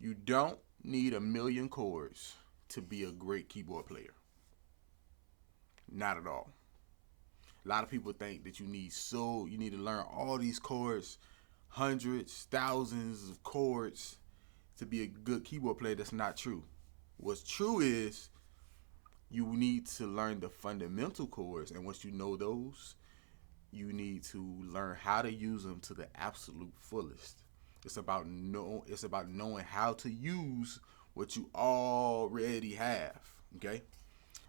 You don't need a million chords to be a great keyboard player. Not at all. A lot of people think that you need to learn all these chords, hundreds, thousands of chords to be a good keyboard player. That's not true. What's true is you need to learn the fundamental chords, and once you know those, you need to learn how to use them to the absolute fullest. It's about knowing how to use what you already have. Okay?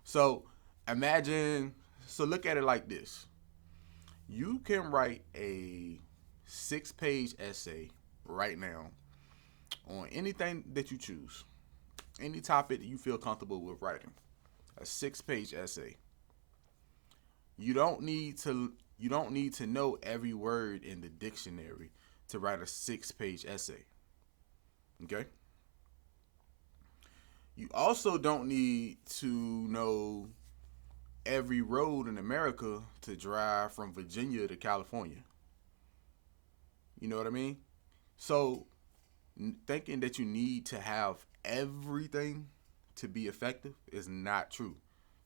So imagine so look at it like this. You can write a 6-page essay right now on anything that you choose. Any topic that you feel comfortable with writing. A 6-page essay. You don't need to know every word in the dictionary to write a 6-page essay. Okay? You also don't need to know every road in America to drive from Virginia to California. You know what I mean? So, thinking that you need to have everything to be effective is not true.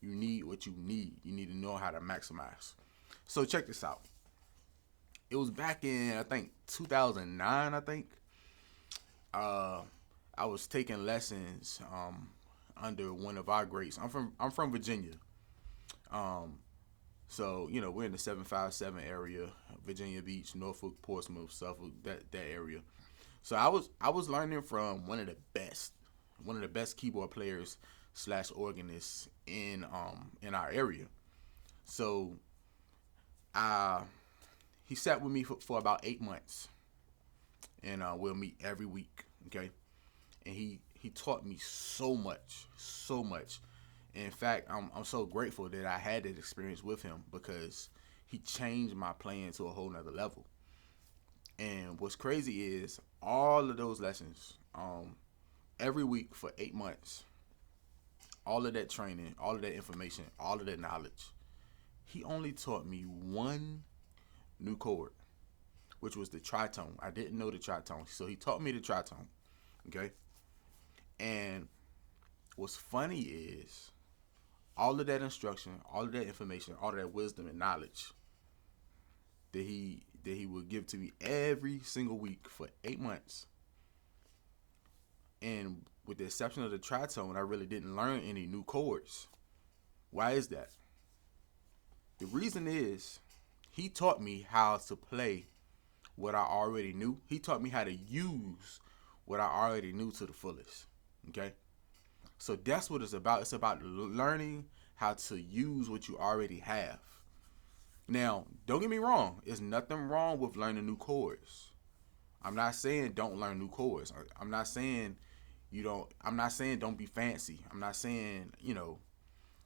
You need what you need. You need to know how to maximize. So, check this out. It was back in, I think, 2009, I think. Uh, I was taking lessons under one of our greats. I'm from Virginia. Um, so we're in the 757 area, Virginia Beach, Norfolk, Portsmouth, Suffolk, that area. So I was learning from one of the best keyboard players slash organists in our area. So uh he sat with me for about 8 months, and we'll meet every week. Okay, and he taught me so much, so much. In fact, I'm so grateful that I had that experience with him because he changed my playing to a whole nother level. And what's crazy is all of those lessons, every week for 8 months, all of that training, all of that information, all of that knowledge, he only taught me one new chord, which was the tritone. I didn't know the tritone, so he taught me the tritone. Okay, and what's funny is all of that instruction, all of that information, all of that wisdom and knowledge that he would give to me every single week for 8 months. And with the exception of the tritone, I really didn't learn any new chords. Why is that? The reason is he taught me how to play what I already knew. He taught me how to use what I already knew to the fullest. Okay? So that's what it's about. It's about learning how to use what you already have. Now, don't get me wrong. There's nothing wrong with learning new chords. I'm not saying don't learn new chords. I'm not saying I'm not saying don't be fancy. I'm not saying,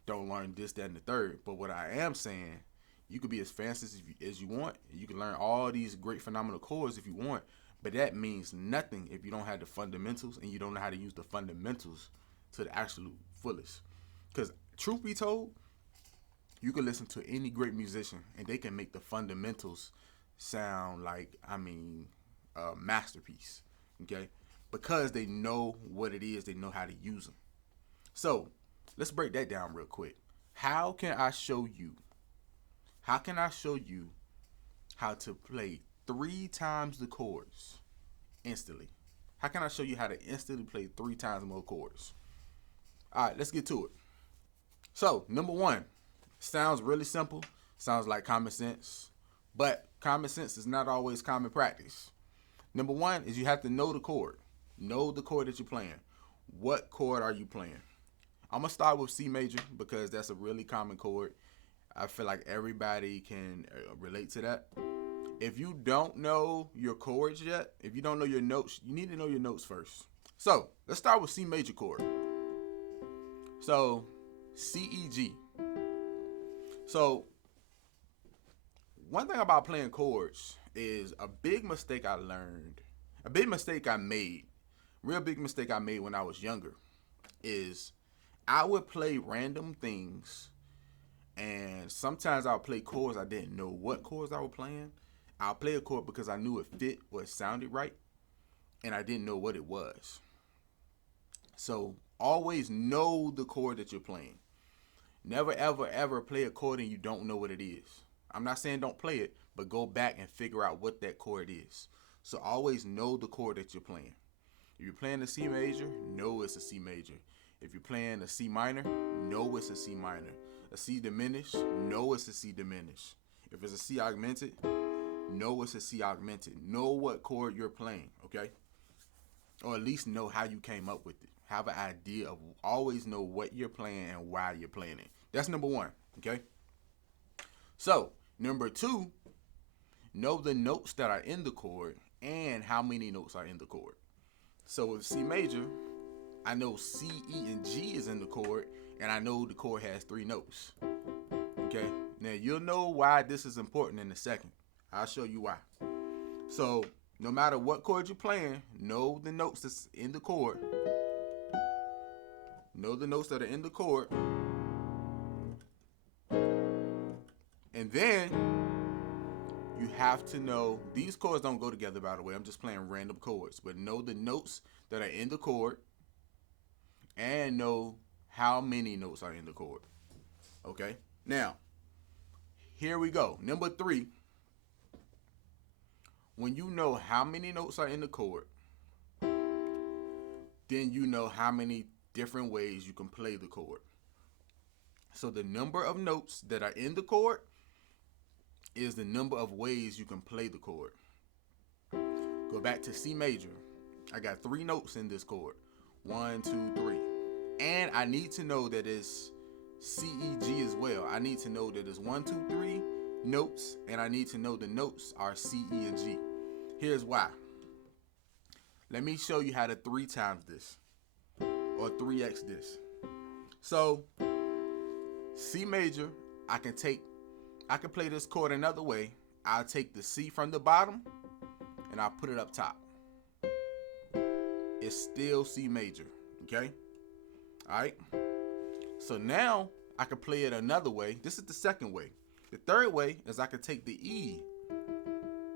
don't learn this, that, and the third. But what I am saying, you could be as fancy as you want. You can learn all these great phenomenal chords if you want. But that means nothing if you don't have the fundamentals and you don't know how to use the fundamentals to the absolute fullest. Because truth be told, you can listen to any great musician and they can make the fundamentals sound like, a masterpiece. Okay? Because they know what it is, they know how to use them. So, let's break that down real quick. How can I show you? How can I show you how to play 3 times the chords instantly? How can I show you how to instantly play 3 times more chords? All right, let's get to it. So, number one, sounds really simple, sounds like common sense, but common sense is not always common practice. Number one is you have to know the chord. Know the chord that you're playing. What chord are you playing? I'm going to start with C major because that's a really common chord. I feel like everybody can relate to that. If you don't know your chords yet, if you don't know your notes, you need to know your notes first. So, let's start with C major chord. So, C, E, G. So, one thing about playing chords is a big mistake I made, real big mistake I made when I was younger, is I would play random things, and sometimes I would play chords I didn't know what chords I was playing. I'll play a chord because I knew it fit or it sounded right, and I didn't know what it was. So always know the chord that you're playing. Never, ever, ever play a chord and you don't know what it is. I'm not saying don't play it, but go back and figure out what that chord is. So always know the chord that you're playing. If you're playing a C major, know it's a C major. If you're playing a C minor, know it's a C minor. A C diminished, know it's a C diminished. If it's a C augmented, know it's a C augmented. Know what chord you're playing, okay? Or at least know how you came up with it. Have an idea of, always know what you're playing and why you're playing it. That's number one, okay? So, number two, know the notes that are in the chord and how many notes are in the chord. So with C major, I know C, E, and G is in the chord, and I know the chord has 3 notes. Okay? Now, you'll know why this is important in a second. I'll show you why. So, no matter what chord you're playing, know the notes that's in the chord. Know the notes that are in the chord. And then, you have to know, these chords don't go together, by the way. I'm just playing random chords. But know the notes that are in the chord and know how many notes are in the chord. Okay? Now, here we go. Number 3, when you know how many notes are in the chord, then you know how many different ways you can play the chord. So the number of notes that are in the chord is the number of ways you can play the chord. Go back to C major. I got 3 notes in this chord. 1, 2, 3. And I need to know that it's C, E, G as well. I need to know that it's 1, 2, 3 notes, and I need to know the notes are C, E, and G. Here's why. Let me show you how to 3 times this, or 3x this. So, C major, I can play this chord another way. I'll take the C from the bottom, and I'll put it up top. It's still C major, okay? Alright? So now, I can play it another way. This is the second way. The third way is I can take the E,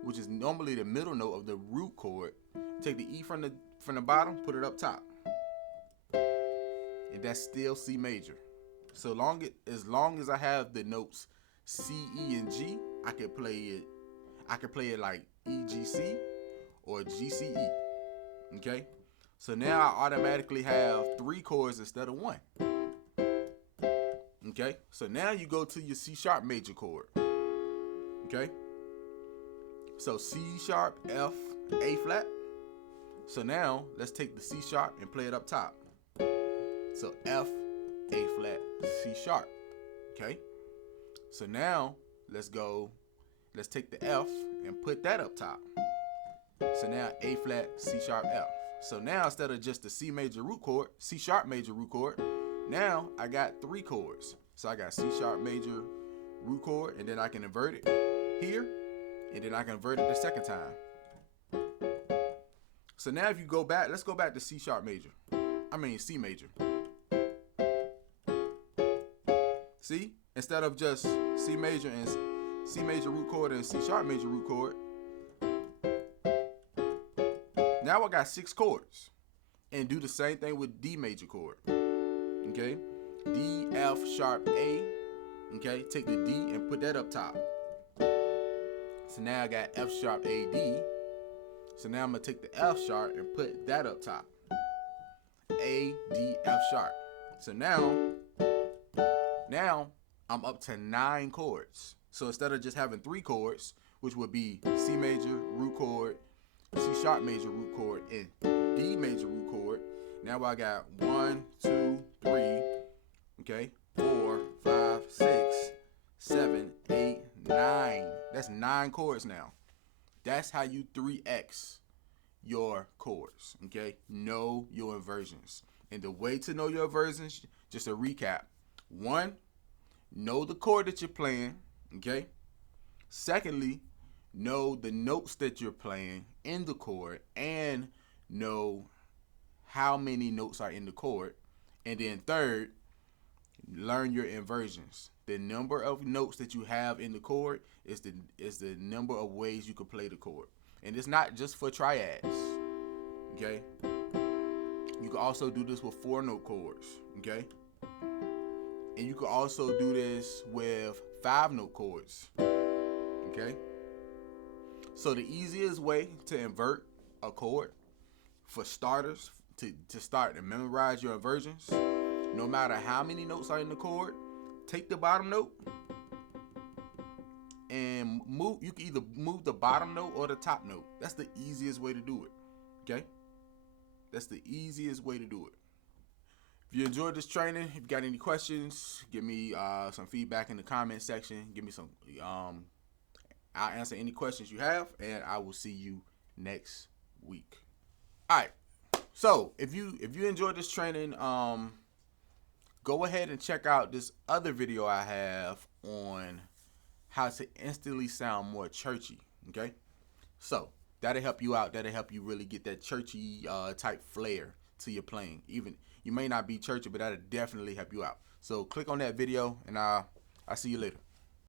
which is normally the middle note of the root chord. Take the E from the bottom, put it up top. And that's still C major. So as long as I have the notes C, E, and G, I can play it like E, G, C or G, C, E. Okay? So now I automatically have 3 chords instead of 1. Okay? So now you go to your C sharp major chord. Okay? So C sharp, F, A flat. So now let's take the C sharp and play it up top. So F, A flat, C sharp. Okay? So now let's take the F and put that up top. So now A flat, C sharp, F. So now instead of just the C major root chord, C sharp major root chord, now I got 3 chords. So I got C sharp major root chord, and then I can invert it here, and then I can invert it the second time. So now if you go back, let's go back to C major. See? Instead of just C major and C major root chord and C sharp major root chord, now I got 6 chords. And do the same thing with D major chord. Okay? D, F, sharp, A. Okay? Take the D and put that up top. So now I got F sharp, A, D. So now I'm going to take the F sharp and put that up top. A, D, F sharp. So now I'm up to 9 chords. So instead of just having 3 chords, which would be C major, root chord, C sharp major root chord, and D major root chord, now I got 1, 2, 3, okay, 4, 5, 6, 7, 8, 9. That's 9 chords now. That's how you 3x your chords, okay? Know your inversions. And the way to know your inversions, just a recap. 1, know the chord that you're playing, okay? Secondly, know the notes that you're playing in the chord and know how many notes are in the chord. And then third, learn your inversions. The number of notes that you have in the chord is the number of ways you can play the chord. And it's not just for triads. Okay? You can also do this with 4-note chords, okay? And you can also do this with 5-note chords, okay? So the easiest way to invert a chord for starters, to start and memorize your inversions, no matter how many notes are in the chord, take the bottom note and move. You can either move the bottom note or the top note. That's the easiest way to do it, okay? That's the easiest way to do it. If you enjoyed this training, if you got any questions, give me some feedback in the comment section. Give me some, I'll answer any questions you have, and I will see you next week. All right. So if you enjoyed this training, go ahead and check out this other video I have on how to instantly sound more churchy. Okay, so that'll help you out. That'll help you really get that churchy type flair to your playing. Even you may not be churchy, but that'll definitely help you out. So click on that video, and I'll see you later.